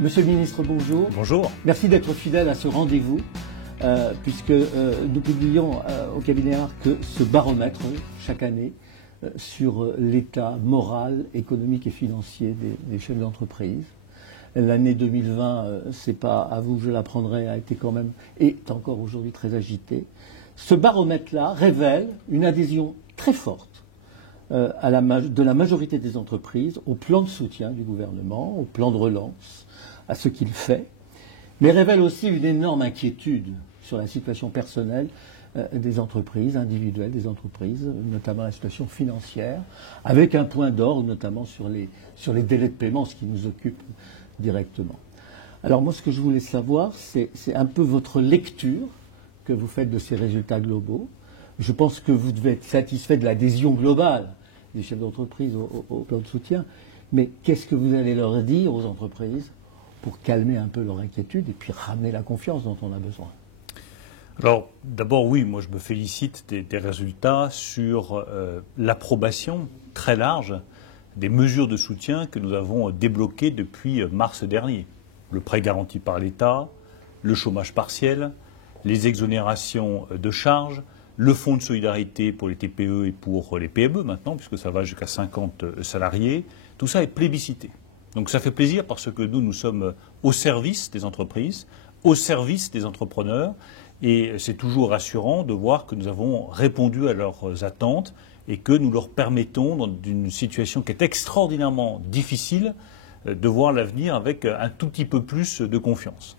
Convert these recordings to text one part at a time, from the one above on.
Monsieur le ministre, bonjour. Bonjour. Merci d'être fidèle à ce rendez-vous, puisque nous publions au cabinet ARC ce baromètre chaque année sur l'état moral, économique et financier des chefs d'entreprise. L'année 2020, c'est pas à vous que je l'apprendrai, a été quand même, est encore aujourd'hui très agitée. Ce baromètre-là révèle une adhésion très forte de la majorité des entreprises au plan de soutien du gouvernement, au plan de relance, à ce qu'il fait, mais révèle aussi une énorme inquiétude sur la situation personnelle des entreprises, individuelles des entreprises, notamment la situation financière, avec un point d'orgue notamment sur les délais de paiement, ce qui nous occupe directement. Alors moi, ce que je voulais savoir, c'est un peu votre lecture que vous faites de ces résultats globaux. Je pense que vous devez être satisfait de l'adhésion globale des chefs d'entreprise au plan de soutien, mais qu'est-ce que vous allez leur dire aux entreprises pour calmer un peu leur inquiétude et puis ramener la confiance dont on a besoin? Alors, d'abord, oui, moi je me félicite des résultats sur l'approbation très large des mesures de soutien que nous avons débloquées depuis mars dernier. Le prêt garanti par l'État, le chômage partiel, les exonérations de charges, le fonds de solidarité pour les TPE et pour les PME maintenant, puisque ça va jusqu'à 50 salariés. Tout ça est plébiscité. Donc ça fait plaisir parce que nous sommes au service des entreprises, au service des entrepreneurs, et c'est toujours rassurant de voir que nous avons répondu à leurs attentes et que nous leur permettons, dans une situation qui est extraordinairement difficile, de voir l'avenir avec un tout petit peu plus de confiance.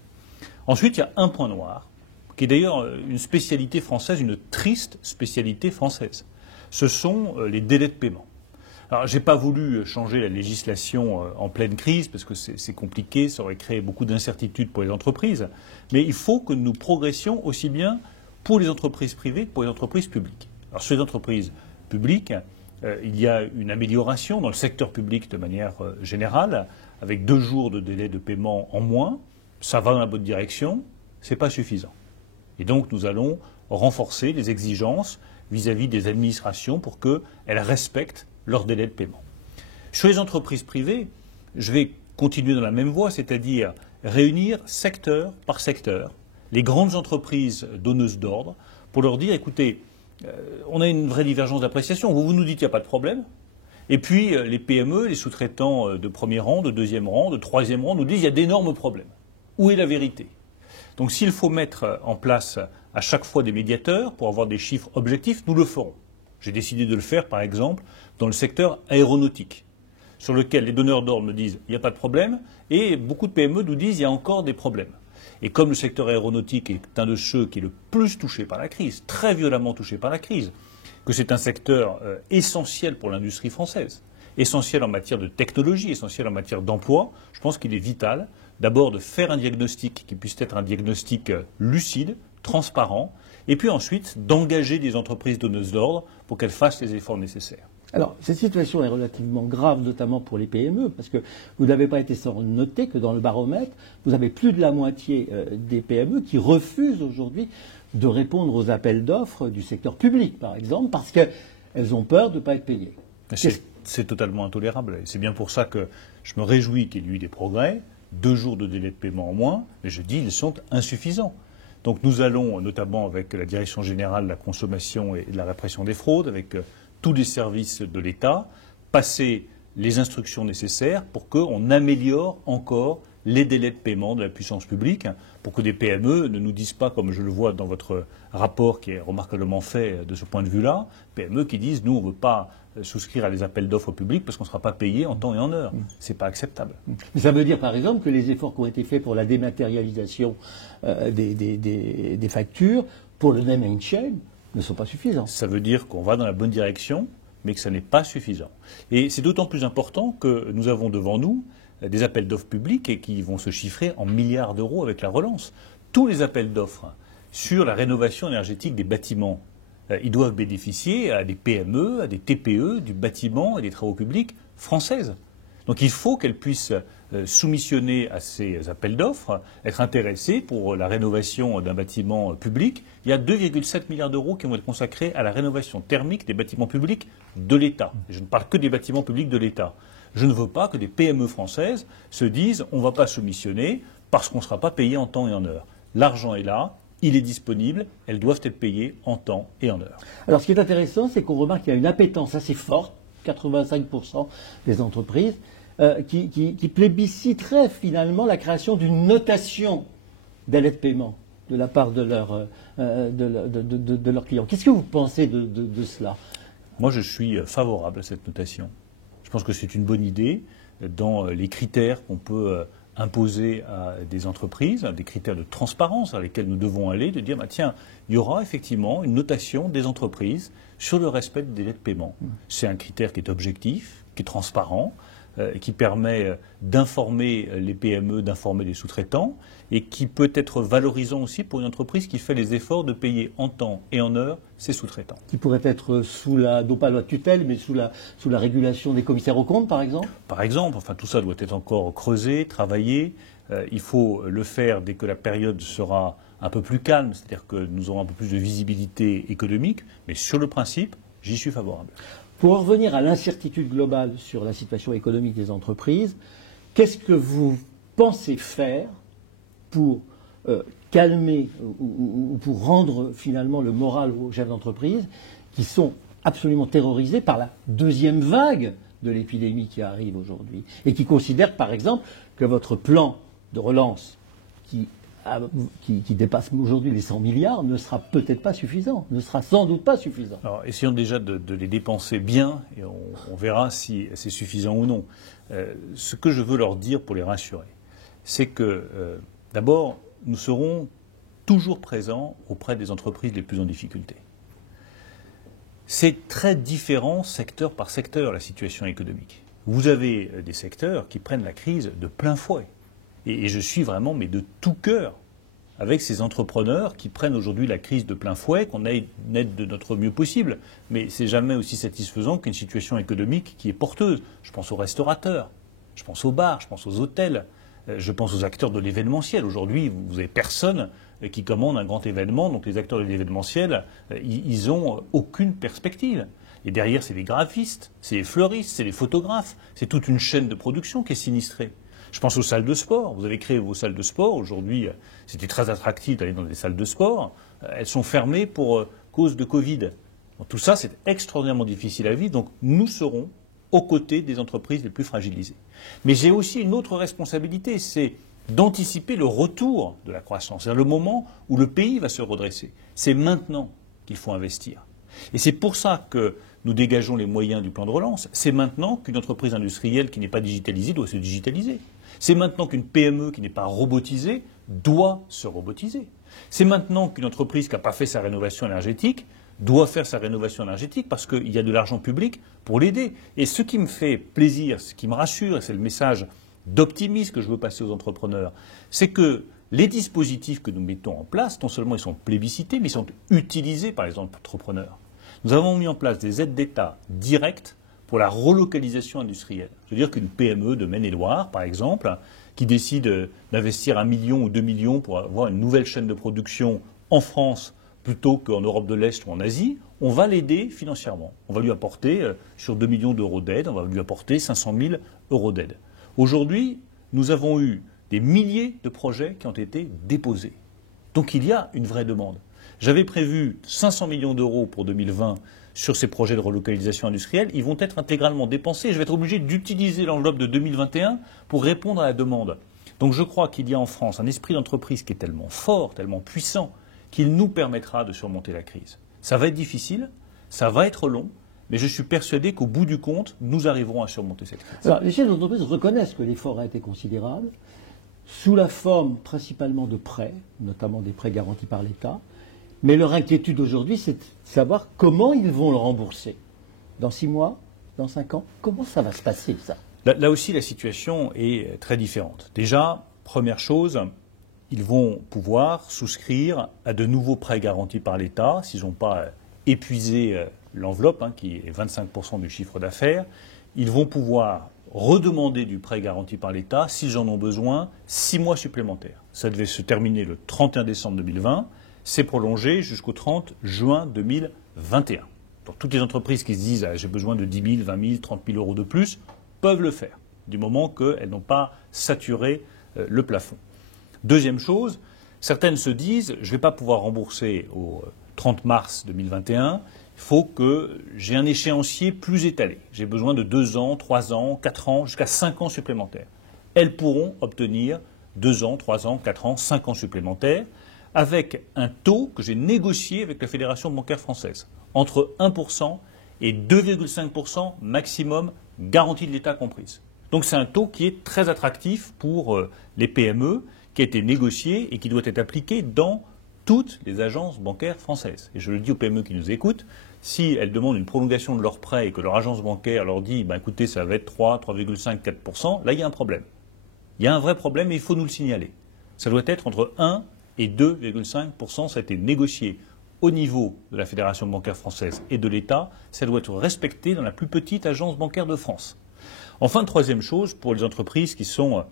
Ensuite, il y a un point noir, qui est d'ailleurs une spécialité française, une triste spécialité française. Ce sont les délais de paiement. Alors, je n'ai pas voulu changer la législation en pleine crise, parce que c'est compliqué, ça aurait créé beaucoup d'incertitudes pour les entreprises, mais il faut que nous progressions aussi bien pour les entreprises privées que pour les entreprises publiques. Alors, sur les entreprises publiques, il y a une amélioration dans le secteur public de manière générale, avec 2 jours de délai de paiement en moins. Ça va dans la bonne direction, ce n'est pas suffisant. Et donc, nous allons renforcer les exigences vis-à-vis des administrations pour qu'elles respectent leur délai de paiement. Sur les entreprises privées, je vais continuer dans la même voie, c'est-à-dire réunir secteur par secteur les grandes entreprises donneuses d'ordre pour leur dire, écoutez, on a une vraie divergence d'appréciation, vous nous dites qu'il n'y a pas de problème, et puis les PME, les sous-traitants de premier rang, de deuxième rang, de troisième rang nous disent qu'il y a d'énormes problèmes. Où est la vérité ? Donc s'il faut mettre en place à chaque fois des médiateurs pour avoir des chiffres objectifs, nous le ferons. J'ai décidé de le faire, par exemple, dans le secteur aéronautique, sur lequel les donneurs d'ordre me disent il n'y a pas de problème, et beaucoup de PME nous disent il y a encore des problèmes. Et comme le secteur aéronautique est un de ceux qui est le plus touché par la crise, très violemment touché par la crise, que c'est un secteur essentiel pour l'industrie française, essentiel en matière de technologie, essentiel en matière d'emploi, je pense qu'il est vital d'abord de faire un diagnostic qui puisse être un diagnostic lucide, transparent, et puis ensuite d'engager des entreprises donneuses d'ordre pour qu'elles fassent les efforts nécessaires. Alors, cette situation est relativement grave, notamment pour les PME, parce que vous n'avez pas été sans noter que dans le baromètre, vous avez plus de la moitié des PME qui refusent aujourd'hui de répondre aux appels d'offres du secteur public, par exemple, parce qu'elles ont peur de ne pas être payées. C'est totalement intolérable. Et c'est bien pour ça que je me réjouis qu'il y ait eu des progrès, 2 jours de délai de paiement en moins, mais je dis ils sont insuffisants. Donc nous allons, notamment avec la Direction générale de la consommation et de la répression des fraudes, avec tous les services de l'État, passer les instructions nécessaires pour qu'on améliore encore les délais de paiement de la puissance publique, pour que des PME ne nous disent pas, comme je le vois dans votre rapport qui est remarquablement fait de ce point de vue-là, PME qui disent nous on ne veut pas souscrire à des appels d'offres publics parce qu'on ne sera pas payé en temps et en heure. Ce n'est pas acceptable. Mais ça veut dire par exemple que les efforts qui ont été faits pour la dématérialisation des factures, pour le name and shame, ne sont pas suffisants. Ça veut dire qu'on va dans la bonne direction, mais que ça n'est pas suffisant. Et c'est d'autant plus important que nous avons devant nous des appels d'offres publics et qui vont se chiffrer en milliards d'euros avec la relance. Tous les appels d'offres sur la rénovation énergétique des bâtiments, ils doivent bénéficier à des PME, à des TPE, du bâtiment et des travaux publics françaises. Donc Donc il faut qu'elles puissent soumissionner à ces appels d'offres, être intéressées pour la rénovation d'un bâtiment public. Il y a 2,7 milliards d'euros qui vont être consacrés à la rénovation thermique des bâtiments publics de l'État. Et je ne parle que des bâtiments publics de l'État. Je ne veux pas que des PME françaises se disent on ne va pas soumissionner parce qu'on ne sera pas payé en temps et en heure. L'argent est là, il est disponible, elles doivent être payées en temps et en heure. Alors ce qui est intéressant, c'est qu'on remarque qu'il y a une appétence assez forte, 85% des entreprises, qui plébisciteraient finalement la création d'une notation délai de paiement de la part de leurs clients. Qu'est-ce que vous pensez de cela? Moi, je suis favorable à cette notation. Je pense que c'est une bonne idée dans les critères qu'on peut imposer à des entreprises, des critères de transparence vers lesquels nous devons aller, de dire, bah, tiens, il y aura effectivement une notation des entreprises sur le respect des délais de paiement. C'est un critère qui est objectif, qui est transparent, qui permet d'informer les PME, d'informer les sous-traitants, et qui peut être valorisant aussi pour une entreprise qui fait les efforts de payer en temps et en heure ses sous-traitants. Qui pourrait être sous la, non pas la loi de tutelle, mais sous la régulation des commissaires aux comptes, par exemple? Par exemple, enfin tout ça doit être encore creusé, travaillé. Il faut le faire dès que la période sera un peu plus calme, c'est-à-dire que nous aurons un peu plus de visibilité économique, mais sur le principe, j'y suis favorable. Pour en revenir à l'incertitude globale sur la situation économique des entreprises, qu'est-ce que vous pensez faire pour calmer ou pour rendre finalement le moral aux chefs d'entreprise qui sont absolument terrorisés par la deuxième vague de l'épidémie qui arrive aujourd'hui et qui considèrent par exemple que votre plan de relance qui dépasse aujourd'hui les 100 milliards ne sera peut-être pas suffisant, ne sera sans doute pas suffisant. Alors, essayons déjà de les dépenser bien et on verra si c'est suffisant ou non. Ce que je veux leur dire pour les rassurer, c'est que d'abord, nous serons toujours présents auprès des entreprises les plus en difficulté. C'est très différent secteur par secteur, la situation économique. Vous avez des secteurs qui prennent la crise de plein fouet. Et je suis vraiment, mais de tout cœur, avec ces entrepreneurs qui prennent aujourd'hui la crise de plein fouet, qu'on aide de notre mieux possible. Mais c'est jamais aussi satisfaisant qu'une situation économique qui est porteuse. Je pense aux restaurateurs, je pense aux bars, je pense aux hôtels, je pense aux acteurs de l'événementiel. Aujourd'hui, vous n'avez personne qui commande un grand événement, donc les acteurs de l'événementiel, ils n'ont aucune perspective. Et derrière, c'est les graphistes, c'est les fleuristes, c'est les photographes, c'est toute une chaîne de production qui est sinistrée. Je pense aux salles de sport. Vous avez créé vos salles de sport. Aujourd'hui, c'était très attractif d'aller dans des salles de sport. Elles sont fermées pour cause de Covid. Donc, tout ça, c'est extraordinairement difficile à vivre. Donc, nous serons aux côtés des entreprises les plus fragilisées. Mais j'ai aussi une autre responsabilité, c'est d'anticiper le retour de la croissance. C'est le moment où le pays va se redresser. C'est maintenant qu'il faut investir. Et c'est pour ça que nous dégageons les moyens du plan de relance. C'est maintenant qu'une entreprise industrielle qui n'est pas digitalisée doit se digitaliser. C'est maintenant qu'une PME qui n'est pas robotisée doit se robotiser. C'est maintenant qu'une entreprise qui n'a pas fait sa rénovation énergétique doit faire sa rénovation énergétique parce qu'il y a de l'argent public pour l'aider. Et ce qui me fait plaisir, ce qui me rassure, et c'est le message d'optimisme que je veux passer aux entrepreneurs, c'est que les dispositifs que nous mettons en place, non seulement ils sont plébiscités, mais ils sont utilisés par les entrepreneurs. Nous avons mis en place des aides d'État directes pour la relocalisation industrielle. C'est-à-dire qu'une PME de Maine-et-Loire, par exemple, qui décide d'investir 1 million ou 2 millions pour avoir une nouvelle chaîne de production en France plutôt qu'en Europe de l'Est ou en Asie, on va l'aider financièrement. On va lui apporter, sur 2 millions d'euros d'aide, on va lui apporter 500 000 euros d'aide. Aujourd'hui, nous avons eu des milliers de projets qui ont été déposés. Donc il y a une vraie demande. J'avais prévu 500 millions d'euros pour 2020 sur ces projets de relocalisation industrielle. Ils vont être intégralement dépensés. Je vais être obligé d'utiliser l'enveloppe de 2021 pour répondre à la demande. Donc je crois qu'il y a en France un esprit d'entreprise qui est tellement fort, tellement puissant, qu'il nous permettra de surmonter la crise. Ça va être difficile, ça va être long, mais je suis persuadé qu'au bout du compte, nous arriverons à surmonter cette crise. Alors, les chefs d'entreprise reconnaissent que l'effort a été considérable, sous la forme principalement de prêts, notamment des prêts garantis par l'État. Mais leur inquiétude aujourd'hui, c'est de savoir comment ils vont le rembourser. Dans 6 mois, dans 5 ans, comment ça va se passer, ça? Là aussi, la situation est très différente. Déjà, première chose, ils vont pouvoir souscrire à de nouveaux prêts garantis par l'État, s'ils n'ont pas épuisé l'enveloppe, qui est 25% du chiffre d'affaires. Ils vont pouvoir redemander du prêt garanti par l'État, s'ils en ont besoin, 6 mois supplémentaires. Ça devait se terminer le 31 décembre 2020, c'est prolongé jusqu'au 30 juin 2021. Donc toutes les entreprises qui se disent j'ai besoin de 10 000, 20 000, 30 000 euros de plus peuvent le faire, du moment qu'elles n'ont pas saturé le plafond. Deuxième chose, certaines se disent je ne vais pas pouvoir rembourser au 30 mars 2021, il faut que j'ai un échéancier plus étalé. J'ai besoin de 2 ans, 3 ans, 4 ans, jusqu'à 5 ans supplémentaires. Elles pourront obtenir 2 ans, 3 ans, 4 ans, 5 ans supplémentaires avec un taux que j'ai négocié avec la Fédération bancaire française, entre 1% et 2,5% maximum, garantie de l'État comprise. Donc c'est un taux qui est très attractif pour les PME, qui a été négocié et qui doit être appliqué dans toutes les agences bancaires françaises. Et je le dis aux PME qui nous écoutent, si elles demandent une prolongation de leur prêt et que leur agence bancaire leur dit écoutez, ça va être 3, 3,5, 4%, là il y a un problème. Il y a un vrai problème et il faut nous le signaler. Ça doit être entre 1 et 2,5%, ça a été négocié au niveau de la Fédération bancaire française et de l'État, ça doit être respecté dans la plus petite agence bancaire de France. Enfin, troisième chose, pour les entreprises qui sont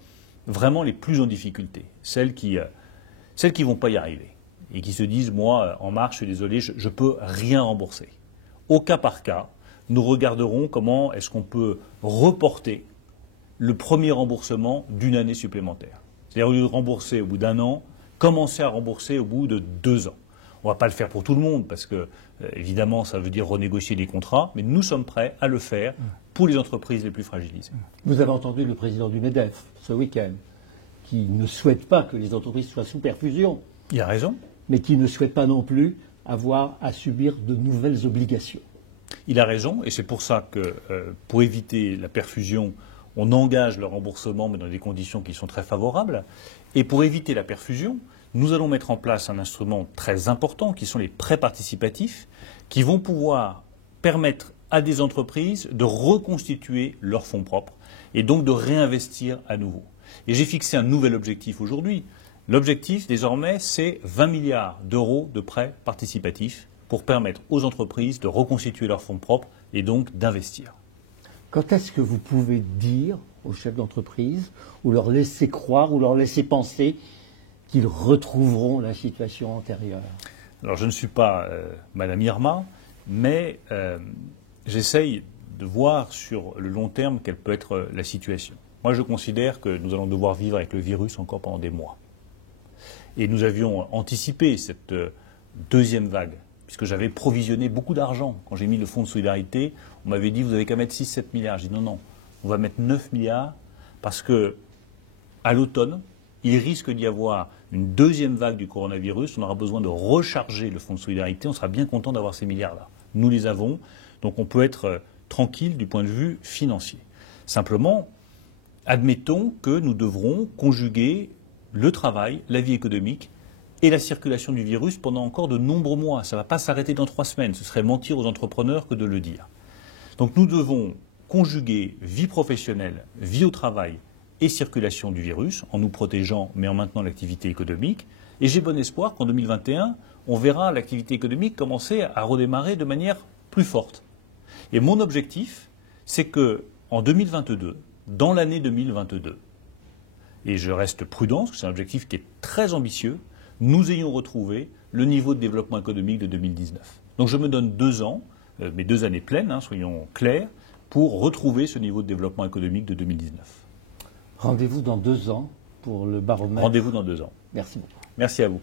vraiment les plus en difficulté, celles qui ne vont pas y arriver et qui se disent, moi, en mars, je suis désolé, je ne peux rien rembourser. Au cas par cas, nous regarderons comment est-ce qu'on peut reporter le premier remboursement d'une année supplémentaire. C'est-à-dire, au lieu de rembourser au bout d'1 an, commencer à rembourser au bout de 2 ans. On ne va pas le faire pour tout le monde parce que, évidemment, ça veut dire renégocier des contrats, mais nous sommes prêts à le faire pour les entreprises les plus fragilisées. Vous avez entendu le président du MEDEF ce week-end, qui ne souhaite pas que les entreprises soient sous perfusion. Il a raison. Mais qui ne souhaite pas non plus avoir à subir de nouvelles obligations. Il a raison, et c'est pour ça que, pour éviter la perfusion, on engage le remboursement, mais dans des conditions qui sont très favorables. Et pour éviter la perfusion, nous allons mettre en place un instrument très important, qui sont les prêts participatifs, qui vont pouvoir permettre à des entreprises de reconstituer leurs fonds propres et donc de réinvestir à nouveau. Et j'ai fixé un nouvel objectif aujourd'hui. L'objectif, désormais, c'est 20 milliards d'euros de prêts participatifs pour permettre aux entreprises de reconstituer leurs fonds propres et donc d'investir. Quand est-ce que vous pouvez dire aux chefs d'entreprise, ou leur laisser croire, ou leur laisser penser qu'ils retrouveront la situation antérieure? Alors, je ne suis pas Madame Irma, mais j'essaye de voir sur le long terme quelle peut être la situation. Moi, je considère que nous allons devoir vivre avec le virus encore pendant des mois. Et nous avions anticipé cette deuxième vague, puisque j'avais provisionné beaucoup d'argent. Quand j'ai mis le fonds de solidarité, on m'avait dit vous n'avez qu'à mettre 6-7 milliards. J'ai dit non, on va mettre 9 milliards parce que à l'automne, il risque d'y avoir une deuxième vague du coronavirus. On aura besoin de recharger le fonds de solidarité. On sera bien content d'avoir ces milliards-là. Nous les avons, donc on peut être tranquille du point de vue financier. Simplement, admettons que nous devrons conjuguer le travail, la vie économique et la circulation du virus pendant encore de nombreux mois. Ça ne va pas s'arrêter dans 3 semaines. Ce serait mentir aux entrepreneurs que de le dire. Donc nous devons conjuguer vie professionnelle, vie au travail et circulation du virus en nous protégeant mais en maintenant l'activité économique. Et j'ai bon espoir qu'en 2021, on verra l'activité économique commencer à redémarrer de manière plus forte. Et mon objectif, c'est qu'en 2022, dans l'année 2022, et je reste prudent, parce que c'est un objectif qui est très ambitieux, nous ayons retrouvé le niveau de développement économique de 2019. Donc je me donne 2 ans, mais 2 années pleines, soyons clairs, pour retrouver ce niveau de développement économique de 2019. Rendez-vous dans 2 ans pour le baromètre. Rendez-vous dans 2 ans. Merci beaucoup. Merci à vous.